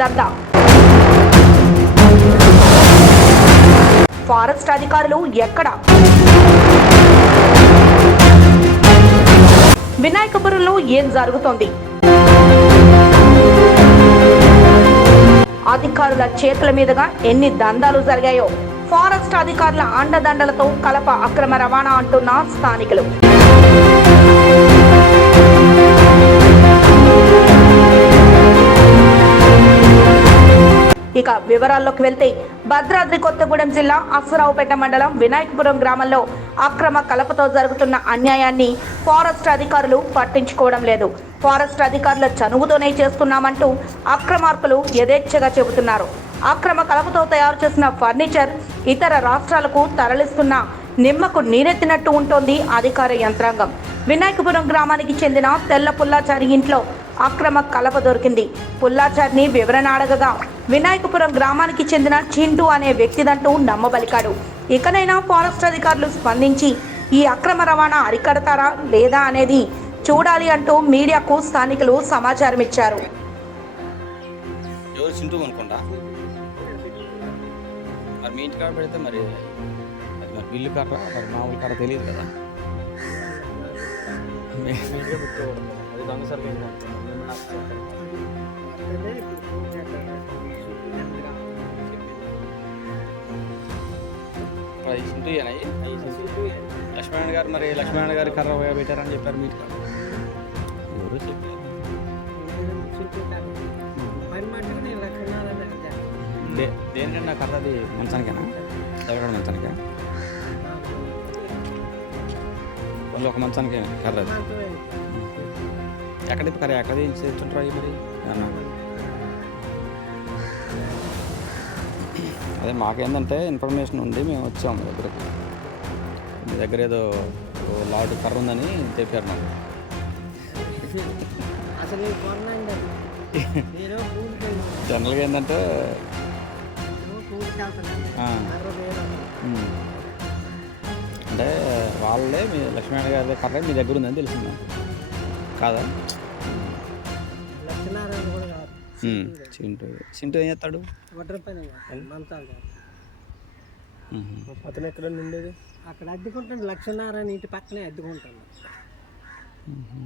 దందా ఫారెస్ట్ అధికారులు ఎక్కడ? వినాయకపురంలో ఏం జరుగుతోంది? అధికారుల చేతుల మీదుగా ఎన్ని దందాలు జరిగాయో? ఫారెస్ట్ అధికారుల అండదండలతో కలప అక్రమ రవాణా అంటున్న స్థానికులు. ఇక వివరాల్లోకి వెళ్తే భద్రాద్రి కొత్తగూడెం జిల్లా అశ్వరావుపేట మండలం వినాయకపురం గ్రామంలో అక్రమ కలపతో జరుగుతున్న అన్యాయాన్ని ఫారెస్ట్ అధికారులు పట్టించుకోవడం లేదు. ఫారెస్ట్ అధికారుల చనువుతోనే చేస్తున్నామంటూ అక్రమార్కులు యథేచ్ఛగా చెబుతున్నారు. అక్రమ కలపతో తయారు చేసిన ఫర్నిచర్ ఇతర రాష్ట్రాలకు తరలిస్తున్న నిమ్మకు నీరెత్తినట్టు ఉంటోంది అధికార యంత్రాంగం. వినాయకపురం గ్రామానికి చెందిన తెల్ల పుల్లాచారి ఇంట్లో అక్రమ కలప దొరికింది. పుల్లాచారిని వివరణ అడగగా వినాయకపురం గ్రామానికి చెందిన చింటూ అనే వ్యక్తిదంటూ నమ్మబలికాడు. ఇకనైనా ఫారెస్ట్ అధికారులు స్పందించి ఈ అక్రమ రవాణా అరికడతారా లేదా అనేది చూడాలి అంటూ మీడియాకు స్థానికులు సమాచారం ఇచ్చారు. ఎవరు చింటూ అనుకుంటా మరి మీ ఇంటి కాడ పెడితే మరి అది మరి బిల్లు కర్ర మరి మామూలు కర్ర తెలియదు కదా. మీ- అది అయ్యి లక్ష్మీనారాయణ గారు మరి లక్ష్మీనారాయణ గారి కర్ర పెట్టారని చెప్పారు మీ ఇంటి కాడ ఎవరు చెప్పారు. మరి మట్టుకు నేను లక్షణాలని దే దేనికన్నా కర్ర అది మంచానికేనా? ఎవరికైనా మంచానికే? వాళ్ళు ఒక మంచానికే కర్ర అది. ఎక్కడ కర్ర ఎక్కడ చేస్తుంటారు మరి? ఏమన్నా? అదే మాకేందంటే ఇన్ఫర్మేషన్ ఉంది మేము వచ్చాము మీ దగ్గరకు. మీ దగ్గర ఏదో లాడు కర్ర ఉందని చెప్పారు అసలు కూలికి జనరల్గా ఏంటంటే. అంటే వాళ్ళే మీ లక్ష్మీనారాయణ గారి కర్ర మీ దగ్గర ఉందని తెలిసింది నాకు. కాదా? లక్షణారాయణ కూడా. చింటూ. చింటూ ఏం చేస్తాడు. అతను ఎక్కడ ఉండేది? అక్కడ అద్దెకుంటాను లక్షణారాయణ ఇంటి పక్కనే అద్దెకుంటాను ఉహు.